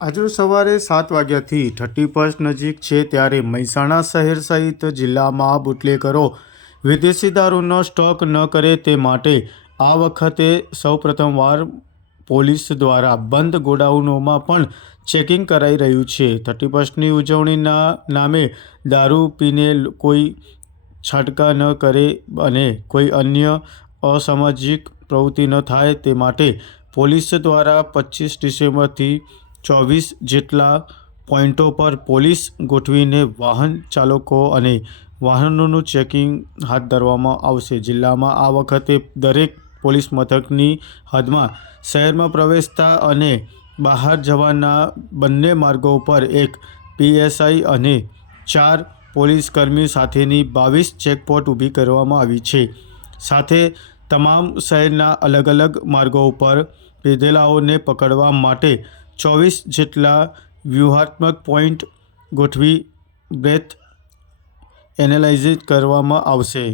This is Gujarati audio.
આજે સવારે સાત વાગ્યાથી થર્ટી ફર્સ્ટ નજીક છે ત્યારે મહેસાણા શહેર સહિત જિલ્લામાં બુટલેકરો વિદેશી દારૂનો સ્ટોક ન કરે તે માટે આ વખતે સૌપ્રથમવાર પોલીસ દ્વારા બંધ ગોડાઉનોમાં પણ ચેકિંગ કરાઈ રહ્યું છે. થર્ટી ફર્સ્ટની ઉજવણીના નામે દારૂ પીને કોઈ છાટકા ન કરે અને કોઈ અન્ય અસામાજિક પ્રવૃત્તિ ન થાય તે માટે પોલીસ દ્વારા પચીસ ડિસેમ્બરથી ચોવીસ જેટલા પોઈન્ટો પર પોલીસ ગોઠવીને વાહન ચાલકો અને વાહનોનું ચેકિંગ હાથ ધરવામાં આવશે. જિલ્લામાં આ વખતે દરેક પોલીસ મથકની હદમાં શહેરમાં પ્રવેશતા અને બહાર જવાના બંને માર્ગો પર એક પીએસઆઈ અને ચાર પોલીસકર્મી સાથેની બાવીસ ચેકપોસ્ટ ઊભી કરવામાં આવી છે. સાથે તમામ શહેરના અલગ અલગ માર્ગો ઉપર પીધેલાઓને પકડવા માટે ચોવીસ જેટલા વ્યૂહાત્મક પોઈન્ટ ગોઠવી બ્રેથ એનાલાઇઝ કરવામાં આવશે.